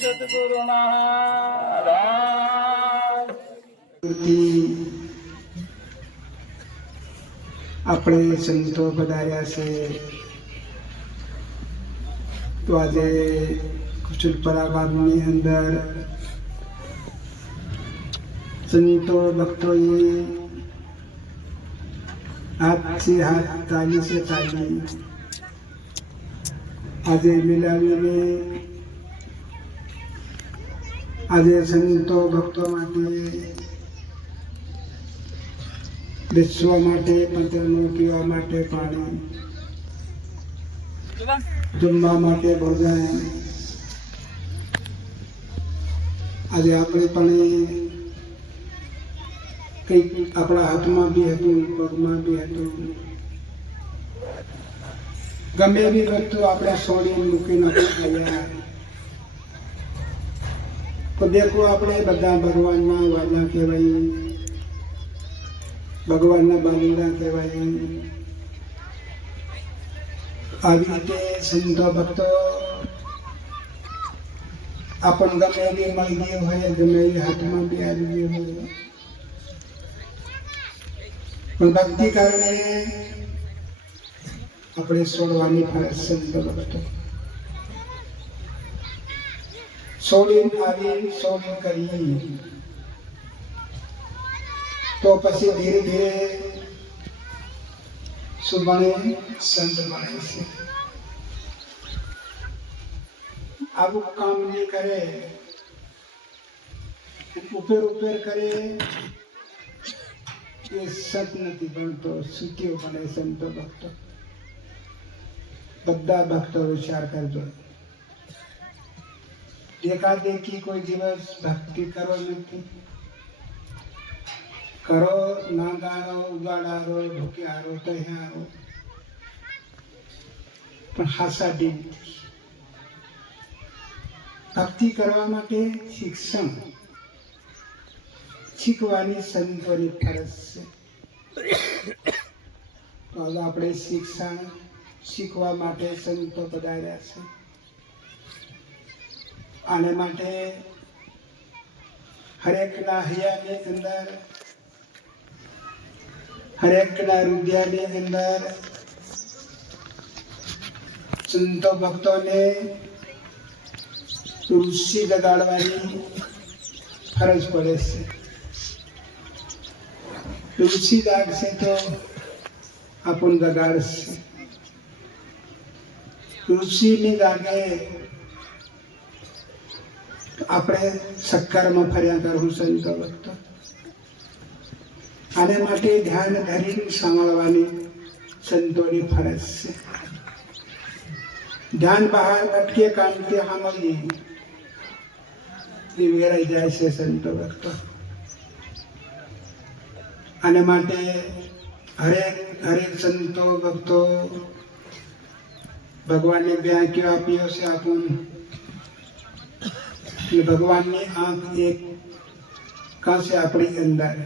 સદગુરુ મહારાજ આપણે સંતો પધાર્યા છે તો આજે કુશલપરા ગામની અંદર સંતો ભક્તોએ હાથથી હાથ તાલી છે તાલી આજે મિલાવીને આજે સંતો ભક્તો માટે બેસવા માટે પંથરનું પીવા માટે પાણી જમવા માટે ભોજન આજે આપણે પણ કંઈક આપણા હાથમાં બી હતું પગમાં બી હતું ગમે એવી વસ્તુ આપણે છોડીને મૂકીને ગયા તો દેખો આપણે બધા ભગવાનના વાલા કહેવાય ભગવાનના બાલીલા કહેવાય આવી રીતે સંતો ભક્તો આપણ ગમે એવી મળી ગઈ હોય ગમે એવી હાથમાં બી આવી ગઈ હોય પણ ભક્તિ કારણે આપણે છોડવાની ફરજ સંતો ભક્તો છોડીને આવી છોડીને કરી તો પછી ધીરે ધીરે શું બને? સંત બને છે. આવું કામ નહીં કરે, ઉપેર કરે એ સંત નથી બનતો, સુખીઓ બને સંતો ભક્તો. બધા ભક્તો વિચાર કરજો. દેખાદેખી કોઈ દિવસ ભક્તિ કરો નથી. કરો નાગારો, ઉગાડારો, ભૂખ્યારો, તૈયારો, પણ હાસાડી નથી. ભક્તિ કરવા માટે શિક્ષણ શીખવાની સંતોની ફરજ છે. તો આપણે શિક્ષણ શીખવા માટે સંતો પધાર્યા છે. આને માટે હરેકના હૈયાની અંદર, હરેકના હૃદયની અંદર સંતો ભક્તોને રુચિ જગાડવાની ફરજ પડે છે. રુચિ જાગશે તો આપણ જગાડશે. રુચિ નહીં જાગે આપણે સક્કરમાં ફર્યા કરવું સંતો ભક્તો. આને માટે ધ્યાન ધરીને સંભાળવાની સંતોની ફરજ છે. ધ્યાન બહાર અટકે કાંતિ સાંભળીએ એ વેરાઈ જાય છે સંતો ભક્તો. આને માટે હરેક સંતો ભક્તો ભગવાનને વ્યાખ્યા આપ્યો છે. આપણને ભગવાનની આંખ એક કાં છે આપણી અંદર.